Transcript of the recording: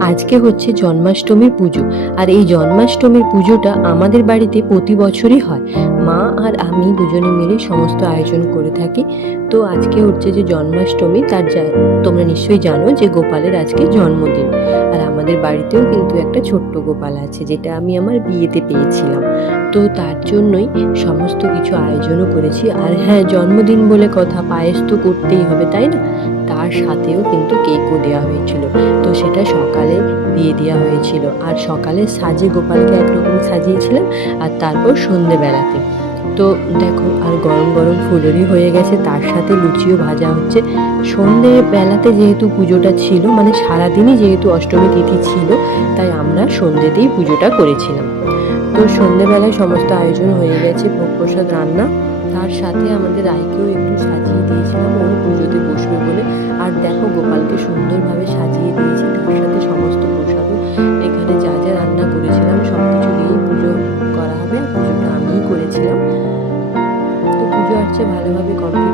আজকে হচ্ছে জন্মাষ্টমীর পুজো। আর এই জন্মাষ্টমীর পুজোটা আমাদের বাড়িতে প্রতি বছরই হয়। মা আর আমি দুজনে মিলে সমস্ত আয়োজন করে থাকি। তো আজকে হচ্ছে যে জন্মাষ্টমী, তোমরা নিশ্চয়ই জানো যে গোপালের আজকে জন্মদিন। আর আমাদের বাড়িতেও কিন্তু একটা ছোট্ট গোপাল আছে, যেটা আমি আমার বিয়েতে পেয়েছিলাম। তো তার জন্যই সমস্ত কিছু আয়োজনও করেছি। আর হ্যাঁ, জন্মদিন বলে কথা, পায়েস তো করতেই হবে, তাই না? তার সাথেও কিন্তু কেকও দেওয়া হয়েছিল। তো সেটা সকালে দিয়ে দেওয়া হয়েছিল। আর সকালে সাজে গোপালকে একরকম সাজিয়েছিলাম, আর তারপর সন্ধেবেলাতে তো দেখো, আর গরম গরম ফুলুরি হয়ে গেছে, তার সাথে লুচিও ভাজা হচ্ছে। সন্ধেবেলাতে যেহেতু পুজোটা ছিল, মানে সারাদিনই যেহেতু অষ্টমী তিথি ছিল, তাই আমরা সন্ধেতেই পুজোটা করেছিলাম। তো সন্ধেবেলায় সমস্ত আয়োজন হয়ে গেছে, ভোগ প্রসাদ রান্না, তার সাথে আমাদের আইকেও একটু সাজিয়ে দিয়েছিলাম ও পুজোতে বসবে বলে। আর দেখো, গোপালকে সুন্দরভাবে সাজিয়ে দিয়েছি, তার সাথে সমস্ত প্রসাদও এখানে যা যা রান্না করেছিলাম সব কিছু দিয়েই পুজো করা হবে। আর পুজোটা আমিই করেছিলাম। তো পুজো আসছে ভালোভাবে কমপ্লিট